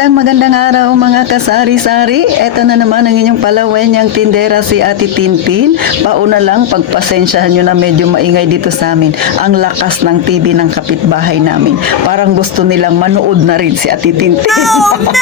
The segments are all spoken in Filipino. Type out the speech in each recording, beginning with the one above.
Magandang araw mga kasari-sari. Ito na naman ang inyong palawenyang tindera si Ate Tintin. Pauna lang, pagpasensyahan nyo na medyo maingay dito sa amin. Ang lakas ng TV ng kapitbahay namin. Parang gusto nilang manood na rin si Ate Tintin. Oh, no!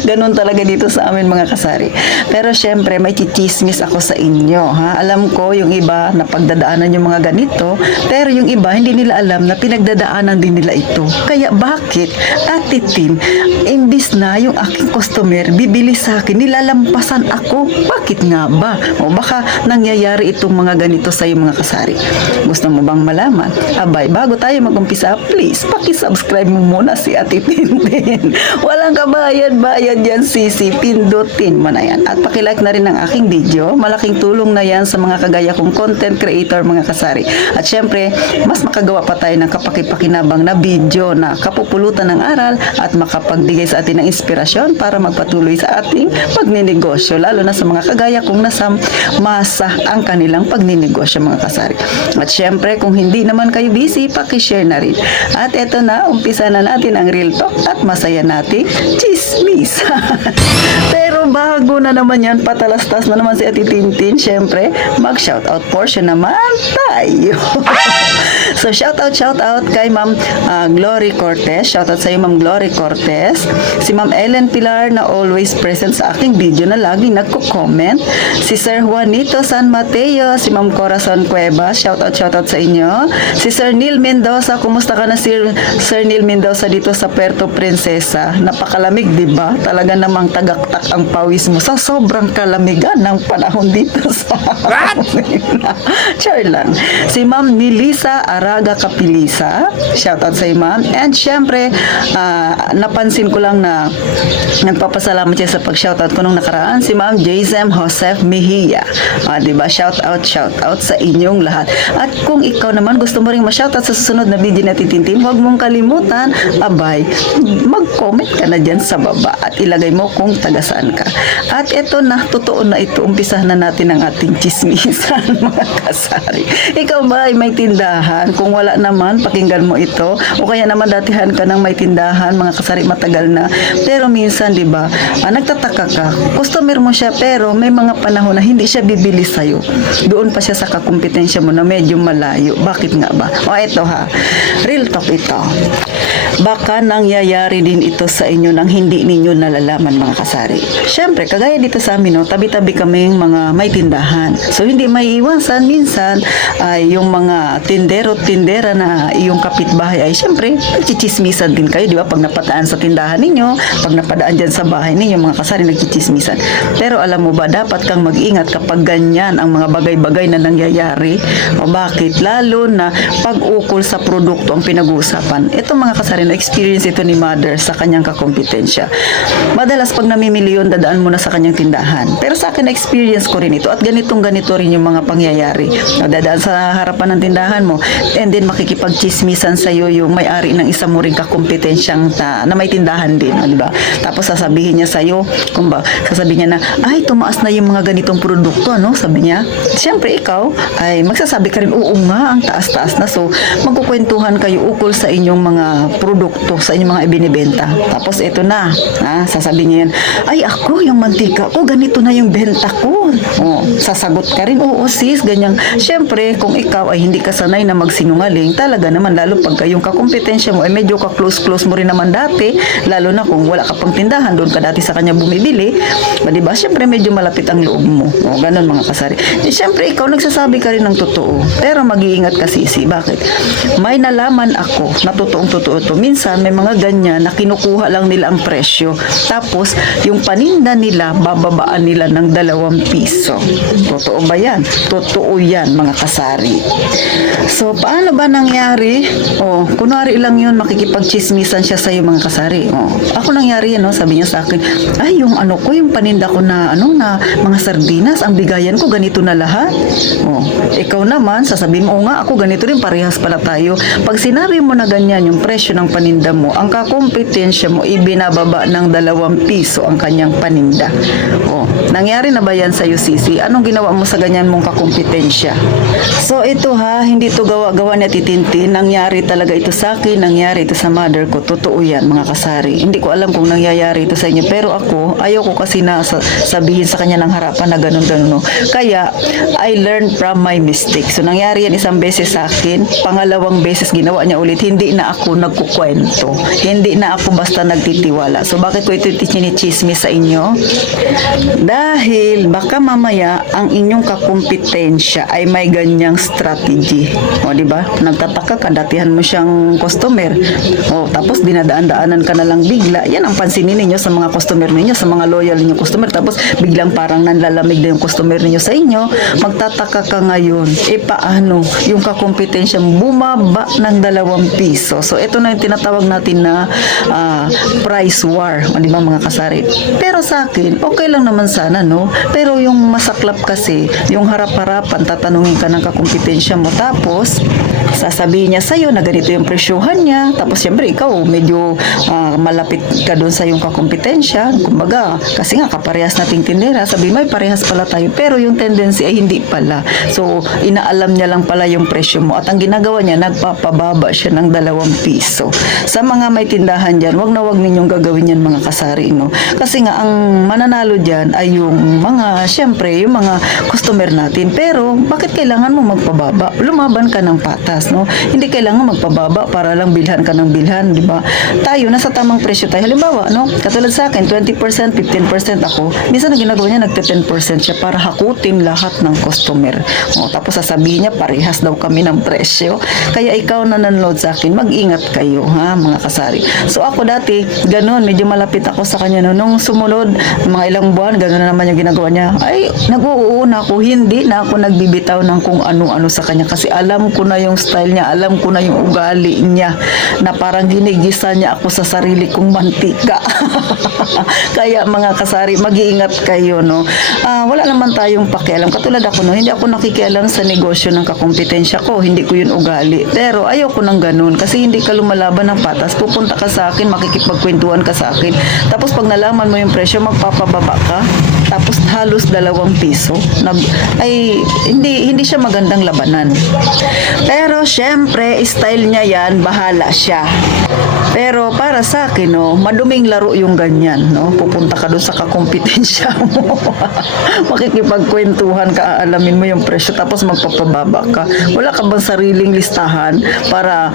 Ganun talaga dito sa amin mga kasari. Pero syempre may chichismis ako sa inyo. Ha? Alam ko yung iba na pagdadaanan yung mga ganito, pero yung iba hindi nila alam na pinagdadaanan din nila ito. Kaya bakit Ate Tin, imbis na yung aking customer bibili sa akin, nilalampasan ako? Bakit nga ba? O baka nangyayari itong mga ganito sa iyo mga kasari. Gusto mo bang malaman? Abay, bago tayo mag-umpisa, please, pakisubscribe mo muna si Ate Tintin. Walang kabayad-bayad yan, sisi. Pindutin mo na yan. At pakilike na rin ang aking video. Malaking tulong na yan sa mga kagaya kong content creator mga kasari. At syempre, mas makagawa pa tayo ng kapakipakinabang na video na kapupulutan ng aral at makapagbigay sa atin ng inspirasyon para magpatuloy sa ating pagninegosyo. Lalo na sa mga kagaya kong nasa masa ang kanilang pagninegosyo mga kasari. At syempre, kung hindi naman kayo busy, pakishare na rin. At eto na, umpisa na natin ang real talk at masaya nating chismis. Pero bago na naman yan, patalastas na naman si Ate Tintin, syempre, mag-shoutout portion naman tayo. So, shoutout kay Ma'am Glory Cortez. Shoutout sa iyo, Ma'am Glory Cortez. Si Ma'am Ellen Pilar na always present sa aking video na laging nagko-comment. Si Sir Juanito San Mateo, si Ma'am Corazon Cuevas. Shoutout sa inyo. Si Sir Neil Mendoza, kumusta ka na Sir Neil Mendoza dito sa Puerto Princesa? Napakalamig, di ba? Talaga namang tagaktak ang pawis mo sa sobrang kalamigan ng panahon dito sa Char lang. Si Ma'am Nilisa Araga Kapilisa, shoutout sa iyo, Ma'am. And syempre, napansin ko lang na nagpapasalamat siya sa pag-shoutout ko nung nakaraan, si Ma'am Jaisem Joseph Mejia. Diba? Shoutout sa inyong lahat. At kung ikaw naman gusto mo rin ma-shoutout sa susunod na video na Tintin, huwag mong kalimutan, abay, mag-comment ka na dyan sa baba at ilagay mo kung taga saan ka. At eto na, totoo na ito, umpisahan na natin ang ating chismisan mga kasari. Ikaw ba ay may tindahan? Kung wala naman, pakinggan mo ito. O kaya naman datihan ka ng may tindahan, mga kasari, matagal na. Pero minsan, di ba, nagtataka ka, customer mo siya, pero may mga panahon na hindi siya bibili sa'yo. Doon pa siya sa kakumpetensya mo na medyo malayo. Bakit nga ba? O eto ha, real talk ito. Baka nangyayari din ito sa inyo nang hindi ninyo nalalaman mga kasari. Siyempre, kagaya dito sa amin, no, tabi-tabi kaming mga may tindahan. So, hindi maiiwasan minsan ay yung mga tindera na iyong kapitbahay ay siyempre, nagchichismisan din kayo, di ba? Pag napataan sa tindahan ninyo, pag napadaan dyan sa bahay ninyo, mga kasari, nagchichismisan. Pero alam mo ba, dapat kang mag-ingat kapag ganyan ang mga bagay-bagay na nangyayari. O bakit? Lalo na pag-ukol sa produkto ang pinag-uusapan. Ito mga kasari, na-experience ito ni Mother sa kanyang kakompetensya. Madalas pag namimili yun, dadaan mo na sa kanyang tindahan. Pero sa akin, na-experience ko rin ito at ganito rin yung mga pangyayari. Dadaan sa harapan ng tindahan mo and then makikipag-chismisan sa'yo yung may-ari ng isa mo rin kakompetensyang na may tindahan din, di ba? Tapos sasabihin niya sa'yo, sasabihin niya na, ay, tumaas na yung mga ganitong produkto, no? Sabi niya, siyempre ikaw, ay magsasabi ka rin, oo nga, ang taas-taas na. So, magkukwentuhan kayo ukol sa inyong mga produkto, sa inyong mga ibinibenta. Tapos, ito na, sasabihin niya yan, ay, ako, yung mantika ko, ganito na yung benta ko. Sasagot ka rin, oo sis, ganyan. Siyempre, kung ikaw ay hindi ka sanay na magsinungaling, talaga naman, lalo pagka yung kakompetensya mo ay medyo ka-close mo rin naman dati, lalo na kung wala ka pang tindahan, doon ka dati sa kanya bumibili, diba? Siyempre, medyo malapit ang loob mo. Ganun mga kasari. Siyempre, ikaw nagsasabi ka rin ng totoo, pero mag-iingat ka sisi. Bakit? May nalaman ako na totoong-totoo to. Minsan, may mga ganyan na kinukuha lang nila ang presyo. Tapos, yung paninda nila, bababaan nila ng 2 piso. Totoo ba yan? Totoo yan, mga kasari. So, paano ba nangyari? Kunwari lang yun, makikipag-chismisan siya sa'yo, mga kasari. Ako nangyari yan, sabi niya sa akin, ay, yung yung paninda ko na, na mga sardinas, ang bigayan ko, ganito na lahat. Ikaw naman, sasabihin mo, nga, ako ganito rin, parehas pala tayo. Pag sinabi mo na ganyan, yung presyo ng paninda mo, ang kakompetensya mo, ibinababa ng 2 piso ang kanyang paninda. O, nangyari na ba yan sa'yo, Sisi? Anong ginawa mo sa ganyan mong kakumpetensya? So ito ha, hindi to gawa-gawa ni Titintin. Nangyari talaga ito sa akin, nangyari ito sa mother ko. Totoo yan, mga kasari. Hindi ko alam kung nangyayari ito sa inyo, pero ako, ayoko kasi na sabihin sa kanya ng harapan na ganun-ganun. No? Kaya, I learned from my mistake. So nangyari yan isang beses sa akin, pangalawang beses ginawa niya ulit, hindi na ako nagkukwento. Hindi na ako basta nagtitiwala. So bakit ko ito chinichismis sa inyo? Dahil baka mamaya ang inyong kakumpetensya ay may ganyang strategy. O di ba? Nagtataka ka, datihan mo siyang customer. O tapos dinadaan-daanan ka na lang bigla. Yan ang pansinin ninyo sa mga customer ninyo, sa mga loyal ninyong customer. Tapos biglang parang nanlalamig na yung customer ninyo sa inyo. Magtataka ka ngayon, paano yung kakumpetensya bumaba ng 2 piso. So ito na yung tinatawag natin na price war. O di ba, mga kasari? Pero sa akin, okay lang naman sana, no? Pero yung masaklap kasi, yung harap-harapan, tatanungin ka ng kakumpetensya mo, tapos sasabihin niya sa'yo na ganito yung presyuhan niya, tapos siyempre ikaw medyo malapit ka doon sa yung kakumpetensya, kumbaga, kasi nga kaparehas nating tindera, sabi may parehas pala tayo, pero yung tendency ay hindi pala. So inaalam niya lang pala yung presyo mo, at ang ginagawa niya, nagpapababa siya ng 2 piso. Sa mga may tindahan dyan, wag na wag ninyong gagawin yan, mga kasari, no? Kasi nga ang mananalo dyan ay yung mga, syempre, yung mga customer natin. Pero bakit kailangan mo magpababa? Lumaban ka ng patas, no? Hindi kailangan magpababa para lang bilhan ka ng bilhan, di ba? Tayo nasa tamang presyo tayo. Halimbawa, no? Katulad sa akin, 20%, 15% ako. Minsan ang ginagawa niya, nagte-10% siya para hakutin lahat ng customer. O, tapos sasabihin niya, parehas daw kami ng presyo. Kaya ikaw na nanonood sa akin, mag-ingat kayo, ha, mga kasari. So ako dati, ganun, medyo malapit ako sa kanya, no? Nung sumunod, mga ilang buwan, ganun na naman yung ginagawa niya. Ay, nag-uuna ako, hindi na ako nagbibitaw ng kung ano-ano sa kanya kasi alam ko na yung style niya, alam ko na yung ugali niya, na parang ginigisa niya ako sa sarili kong mantika. Kaya mga kasari, mag-iingat kayo, no? Wala naman tayong pakialam. Katulad ako, no? Hindi ako nakikialam sa negosyo ng kakumpetensya ko, hindi ko yun ugali. Pero ayoko nang ganun kasi hindi ka lumalaban ng patas. Pupunta ka sa akin, makikipagkwentuhan ka sa akin. Tapos pag nalaman mo yung presyo, magpapababa ka. Tapos halos 2 piso. Ay, hindi siya magandang labanan. Pero syempre, style niya yan, bahala siya. Pero para sa akin, no, maduming laro yung ganyan, no? Pupunta ka doon sa kakumpetensya mo. Makikipagkwentuhan ka, alamin mo yung presyo, tapos magpapababa ka. Wala ka bang sariling listahan para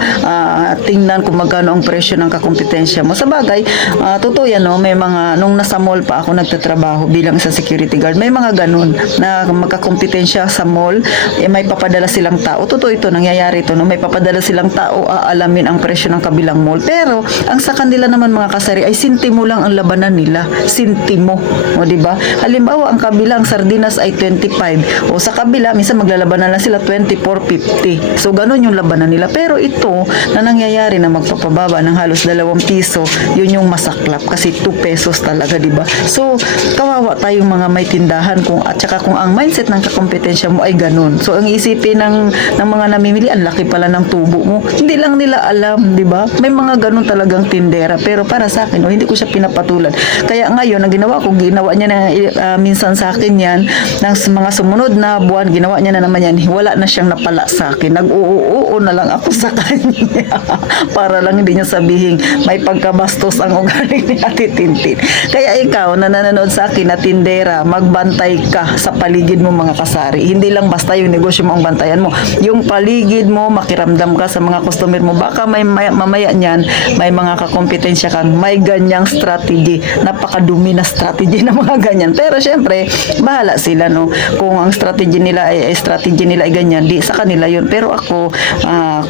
tingnan kung magkano ang presyo ng kakumpetensya mo? Sa bagay, totoo yan, no? May mga, nung nasa mall pa ako nagtatrabaho bilang sa security guard, may mga ganun na magkakumpetensya sa mall, may papadala silang tao. Totoo ito, nangyayari ito, no? May papadala silang tao, aalamin ang presyo ng kabilang mall. Pero ang sa kanila naman, mga kasari, ay sintimo lang ang labanan nila. Sintimo. O diba? Halimbawa, ang kabilang sardinas ay 25. O sa kabila, minsan maglalabanan lang sila 24.50. So ganun yung labanan nila. Pero ito na nangyayari na magpapababa ng halos 2 piso, yun yung masaklap kasi 2 pesos talaga, diba? So kawawa tayong mga may tindahan at saka kung ang mindset ng kakumpetensya mo ay ganun. So ang isipin ng mga namimili, ang laki pala ng tubo mo. Hindi lang nila alam, diba? May mga ganun talagang tindera, pero para sa akin, hindi ko siya pinapatulan. Kaya ngayon, ang ginawa niya na minsan sa akin yan, ng mga sumunod na buwan, ginawa niya na naman yan, wala na siyang napala sa akin. Nag-oo na lang ako sa kanya para lang hindi niya sabihin may pagkabastos ang ugali ni Ate Tintin. Kaya ikaw na nanonood sa akin na tindera, magbantay ka sa paligid mo, mga kasari. Hindi lang basta yung negosyo mo ang bantayan mo. Yung paligid mo, makiramdam ka sa mga customer mo. Baka mamaya niyan, may mga kakumpetensya kang may ganyang strategy. Napakadumi na strategy ng mga ganyan. Pero syempre, bahala sila, no? Kung ang strategy nila ay ganyan, di sa kanila yun. Pero ako,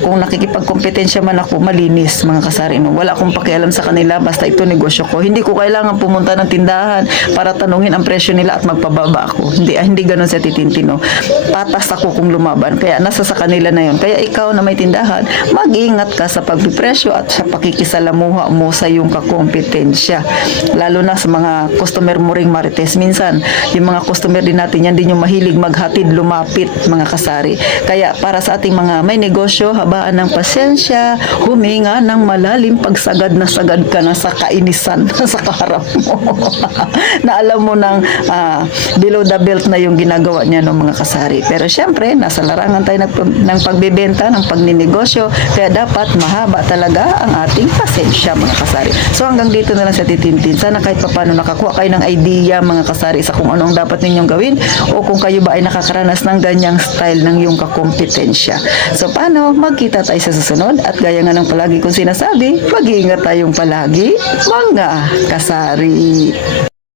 kung nakikipagkompetensya man ako, malinis, mga kasari, no? Wala akong pakialam sa kanila, basta ito negosyo ko. Hindi ko kailangan pumunta ng tindahan para tanungin ang presyo nila at magpababa ako. Hindi ganun sa Titintin, no? Patas ako kung lumaban. Kaya nasa sa kanila na yun. Kaya ikaw na may tindahan, mag-iingat ka sa pagpipresyo at sa pakikisalamuha mo sa iyong kakumpetensya. Lalo na sa mga customer mo ring marites. Minsan, yung mga customer din natin, yan din yung mahilig maghatid, lumapit, mga kasari. Kaya para sa ating mga may negosyo, habaan ng pasensya, huminga ng malalim, pagsagad na sagad ka na sa kainisan sa kaharap mo. Na alam mo nang below the belt na yung ginagawa niya ng mga kasari. Pero syempre, nasa larangan tayo ng pagbebenta, ng pagninegosyo, kaya dapat mahaba talaga ang ating pasensya mga kasari. So hanggang dito na lang sa titintin. Sana kahit paano nakakuha kayo ng idea mga kasari sa kung anong dapat ninyong gawin o kung kayo ba ay nakakaranas ng ganyang style ng iyong kakompetensya. So paano? Magkita tayo sa susunod at gaya nga ng palagi kong sinasabi, mag-iingat tayong palagi mga kasari.